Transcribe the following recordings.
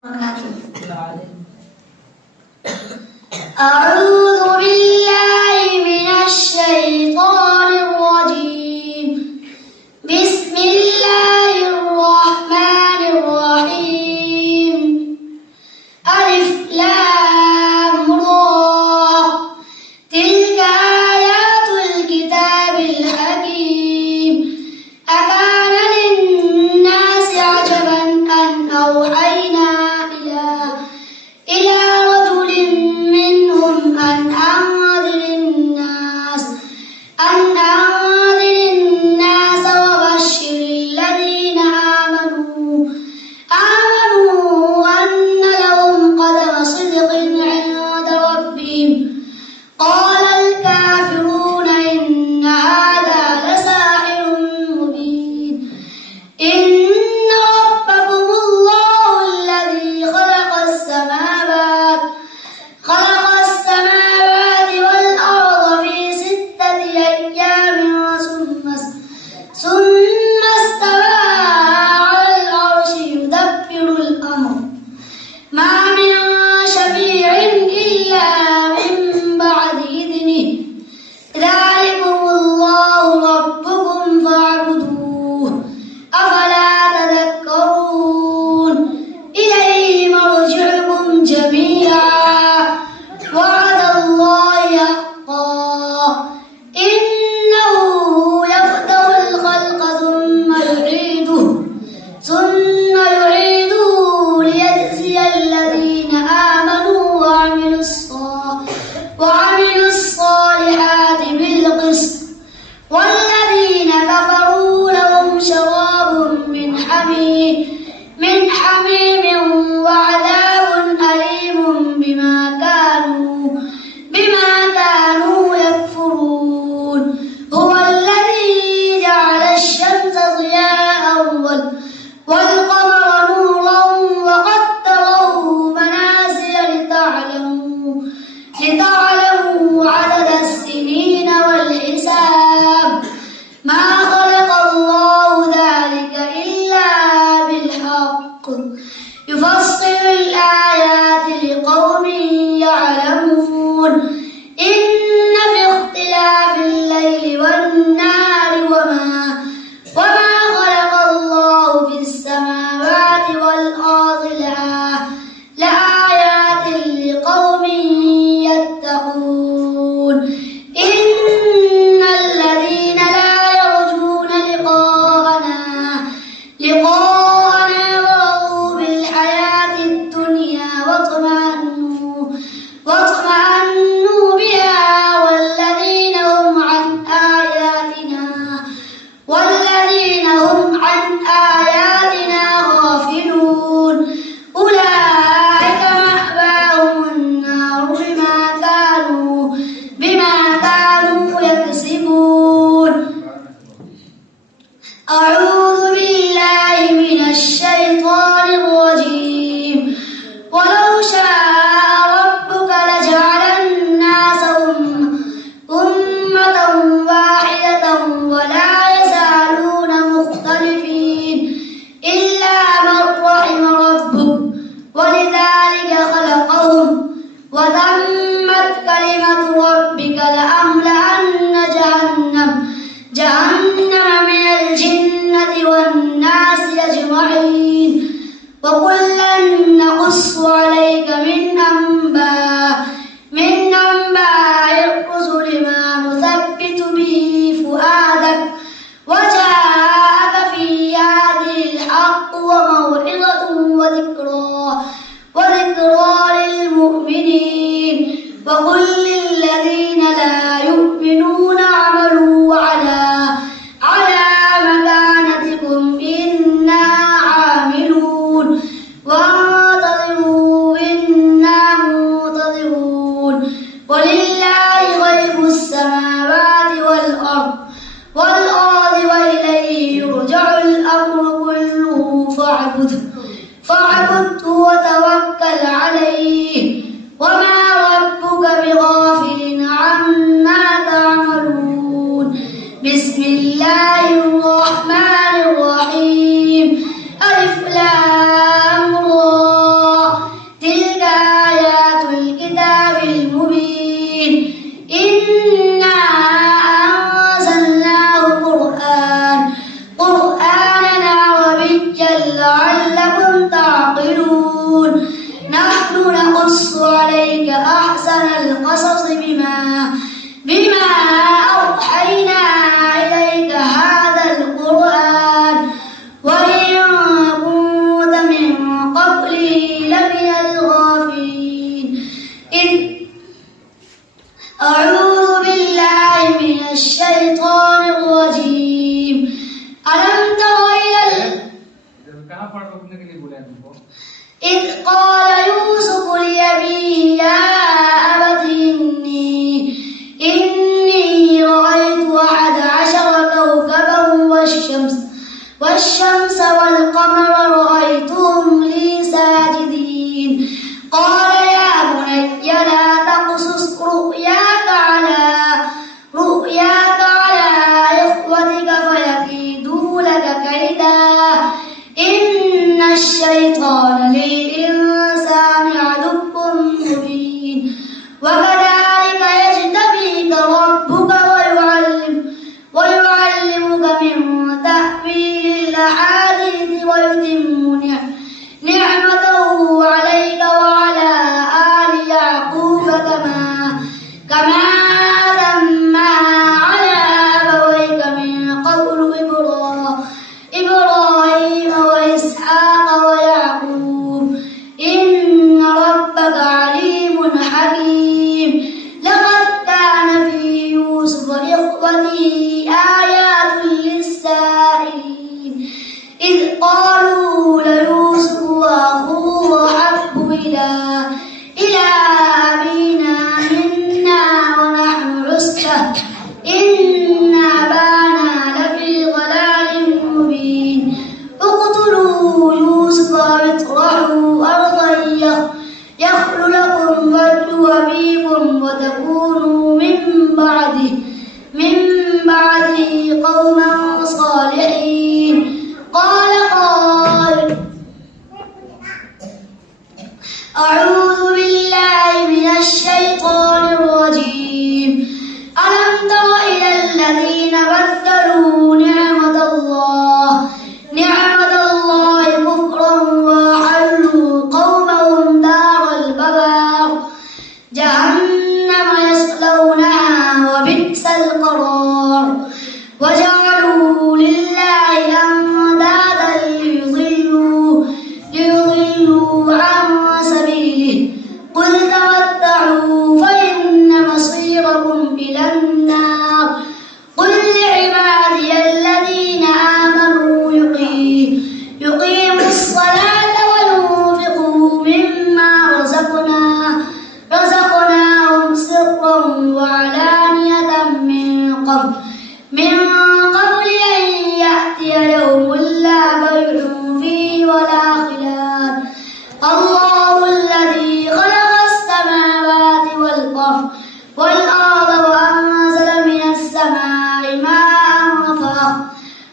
أعوذ بالله من الشيطان الرجيم. بسم الله الرحمن الرحيم. ألف لام را تلك آيات الكتاب الحكيم. أكان للناس عجبا أن أوحينا إلى رجل منهم أن أنذر الناس وبشر الذين آمنوا أن لهم قدم صدق عند ربهم. قال الكافرون إن هذا لساحر مبين. إن ربكم الله الذي خلق السماوات والأرض في 6 أيام ثم استوى على العرش يدبر الأمر ما من شفيع إلا من بعد إذنه. ذلكم الله ربكم فاعبدوه أفلا تذكرون. إليه مرجعكم جميعا وعد الله حقا. إنه يبدأ الخلق ثم يعيده ليجزي الذين آمنوا وعملوا الصالحات بالقسط. والذين كفروا لهم شراب من حميم وعذاب أليم بما كانوا يكفرون. هو الذي جعل الشمس ضياء والقمر نورا وقدره منازل لتعلموا عدد السنين والحساب. ما خلق الله ذلك إلا بالحق يفصل الآيات لقوم يعلمون. إن في اختلاف الليل والنهار وما خلق الله في السماوات والأرض لآيات لقوم يتقون. إن الذين لا يرجون لقاءنا ورضوا بالحياة إذ قال يوسف لأبيه يا أبت إني رأيت 11 كوكبا والشمس والقمر رأيتهم لي ساجدين قال يا بني لا تقصص رؤياك على إخوتك فيكيدوا لك كيدا إن الشيطان للإنسان عدو مبين وكذلك يجتبيك ربك ويعلمك من تأويل الأحاديث ويتم نعمته عليك وعلى آل يعقوب كما أتمها على أبويك من قبل إبراهيم وإسحاق ويعقوب إن ربك عليم حكيم لقد كان في يوسف وإخوته آيات للسائلين إذ قالوا ليوسف وأخوه أحب إلى أبينا منا ونحن عصبة إن أبانا لفي ضلال مبين اقتلوا يوسف واطرحوا أرضا يخل لكم وجه أبيكم وتكونوا من بعده قوما صالحين قال أعوذ بالله من الشيطان الرجيم ألم تر إلى الذين بدلوا نعمة الله كفرا وأحلوا قومهم دار البوار جهنم يصلونها وبئس القرار وجعلوا لله أندادا ليضلوا عن سبيله قل تمتعوا فإن مصيركم إلى النار قل لعبادي الذين آمنوا يقيموا الصلاة وينفقوا مما رزقناهم سرا وعلانية من قبل أن يأتي يوم لا بيع فيه ولا خلال الله الذي خلق السماوات والأرض وأنزل من السماء ماء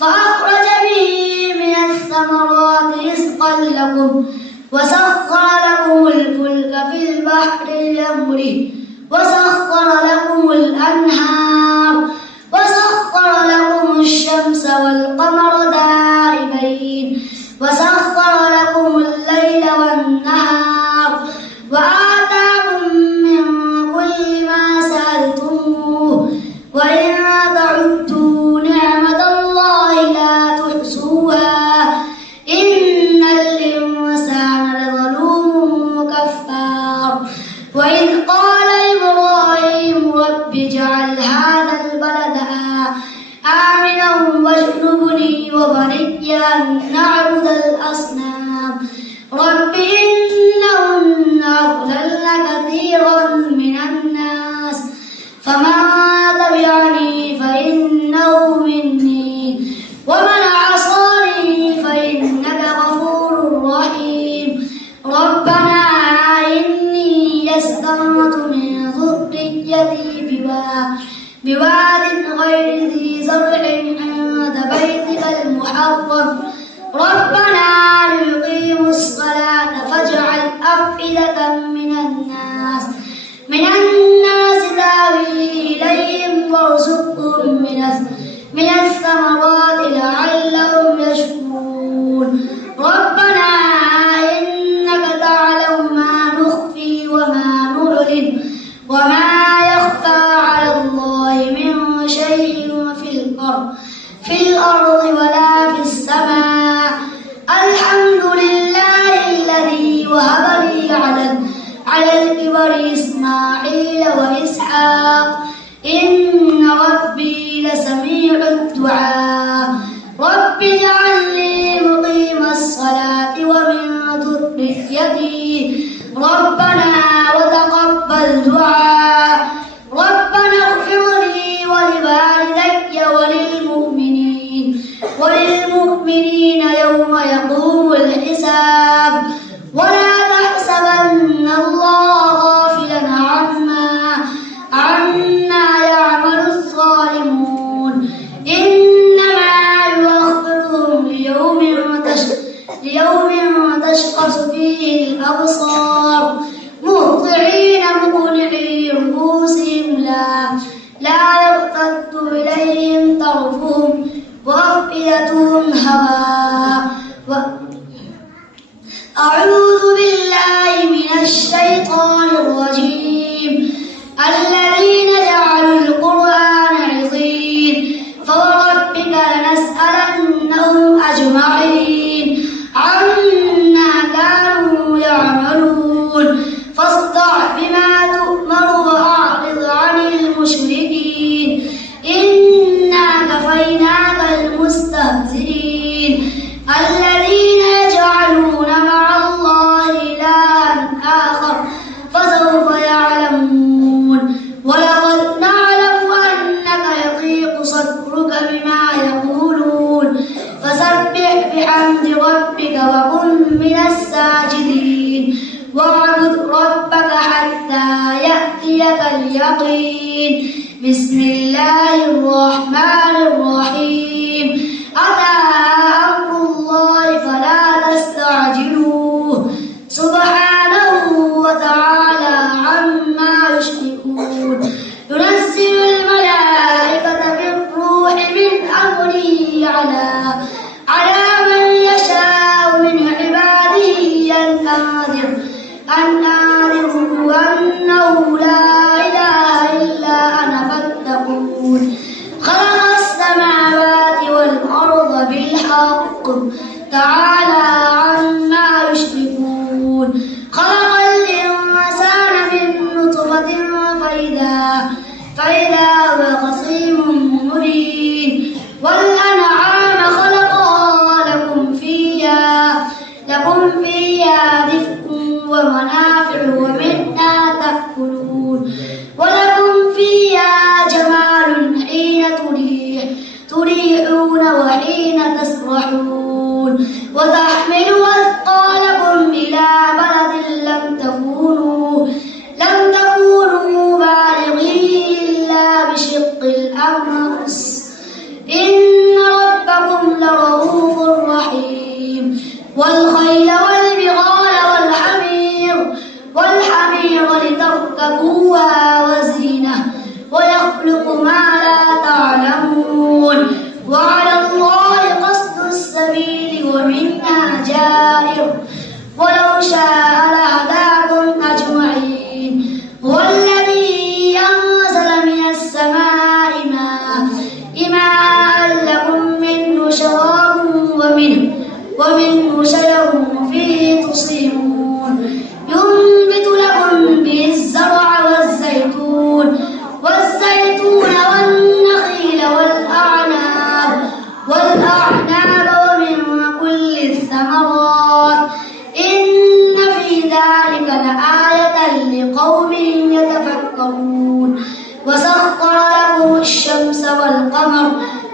فأخرج به من الثمرات رزقا لكم وسخر لكم الفلك في البحر بأمره وسخر لكم الأنهار وسخر لكم الشمس والقمر دائبين وسخر لكم الليل والنهار وآتاكم من كل ما سألتموه وإن تعدوا نعمة الله لا تحصوها إن الإنسان لظلوم كفار وإذ قال إبراهيم رب اجعل هذا البلد آمنا واجنبني وبني أن نعبد الأصنام رب إنهن أضللن كثيرا من الناس فمن تبعني فإنه مني ومن عصاني فإنك غفور رحيم ربنا إني أسكنت من ذريتي بواد غير ذي زرع عند بيتك المحرم ربنا ليقيموا الصلاة فاجعل أفئدة من الناس تهوي إليهم وارزقهم من الثمرات لعلهم يشكرون ربنا إنك تعلم ما نخفي وما نعلن وما يخفى على الله من شيء في الأرض ولا في السماء الحمد لله الذي وهب لي على الكبر إسماعيل وإسحاق إن ربي لسميع الدعاء رب اجعلني مقيم الصلاة ومن ذريتي بيدي ربنا وتقبل دعاء ربنا اغفر لي ولوالدي وللمؤمنين يوم يقوم الحساب ولا تحسبن الله غافلا عما يعمل الظالمون إنما يؤخرهم ليوم تشخص فيه الأبصار مهطعين مقنعي رؤوسهم لا يرتد إليهم طرفهم وأفئدتهم هواء أعوذ بالله من الشيطان الرجيم الذين جعلوا القرآن عضين فوربك لنسألنهم أجمعين عما كانوا يعملون فاصدع بما تؤمر وأعرض عن المشركين إنا كفيناك المستهزئين الذين يجعلون مع الله إلها آخر فسوف يعلمون ولقد نعلم أنك يضيق صدرك بما يقولون فسبح بحمد ربك وكن من الساجدين واعبد ربك حتى يأتيك اليقين بسم الله الرحمن الرحيم أتى أمر الله فلا تستعجلوه سبحانه وتعالى عما يشركون ينزل الملائكة بالروح من أمره على من يشاء من عباده أن أنذروا أنه لا إله إلا أنا فاتقون خلق السماوات والأرض بالحق تعالى عما يشركون خلق الإنسان من نطفة فإذا هو خصيم مبين والأنعام خلقها لكم فيها دفء ومنافع ومنها تأكلون ولكم فيها جمال حين تريحون وحين تسرحون وتحملوا أثقالكم إلى بلد لم تكونوا بالغيه إلا بشق الأنفس إن ربكم لرؤوف رحيم والخيل والبغال والحمير لتركبوها وزينة ويخلق ما لا تعلمون وعلى الله قصد السبيل ومنها جائر ولو شاء لهداكم أجمعين هو الذي أنزل من السماء ماء لكم منه شراب ومنه شجر فيه تصيمون ينبت لكم به الزرع والزيتون والنخيل والأعناب ومن كل الثمرات إن في ذلك لآية لقوم يتفكرون وسخر لكم الشمس والقمر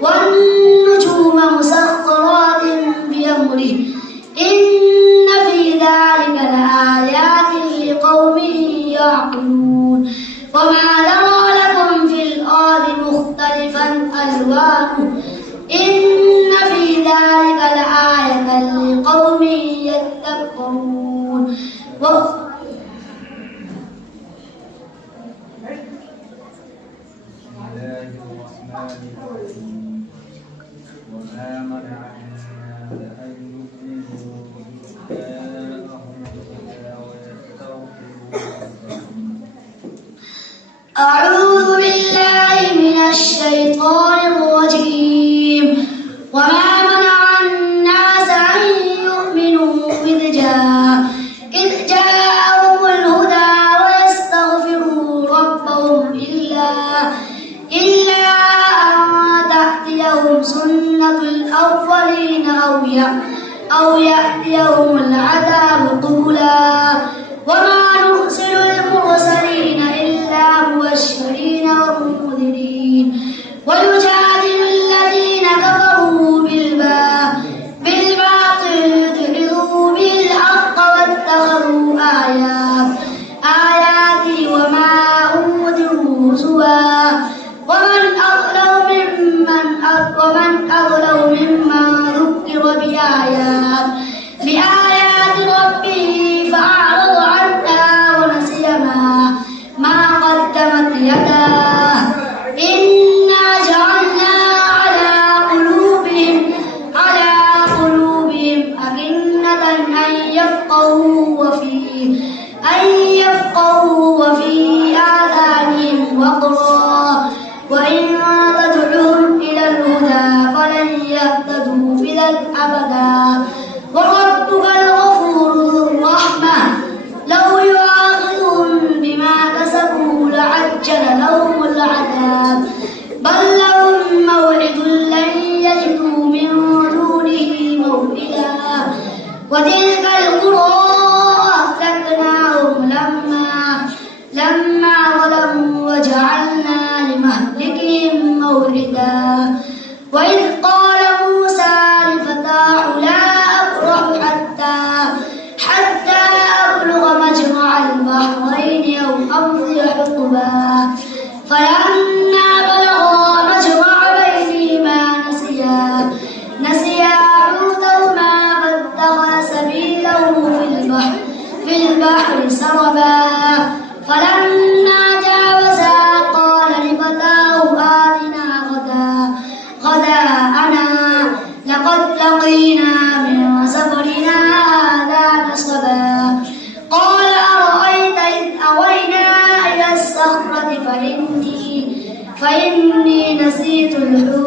والنجوم مسخرات بأمره إن في ذلك لآيات لقوم يعقلون وما نرى لكم في الأرض مختلفا ألوانه إن في ذلك لآية لقوم يتفكرون وما منع الناس أن يؤمنوا إذ جاءهم الهدى ويستغفروا ربهم. أعوذ بالله من الشيطان الرجيم وما منع الناس أن يؤمنوا إذ جاءهم الهدى ويستغفروا ربهم إلا أن تأتيهم سنة الأولين أو يأتيهم العذاب قبلا أن يفقهوا وفي آذانهم وقرا وإن تدعوهم إلى الهدى فلن يهتدوا إذا أبدا وربك الغفور ذو الرحمة لو يؤاخذهم بما كسبوا لعجل لهم العذاب بل لهم موعد لن يجدوا من دونه موئلا وتلك القرى أهلكناهم لما ظلموا وجعلنا لمهلكهم موعدا وإذ قال موسى لفتاه لا أبرح حتى أبلغ مجمع البحرين أو أمضي حقبا فلما بلغا مجمع بينهما نسيا حوتهما فاتخذ سبيله في البحر سربا فلما جاوزا قال لفتاه آتنا غداءنا لقد لقينا من سفرنا هذا نصبا قال أرأيت إذ أوينا إلى الصخرة فإني نسيت الحوت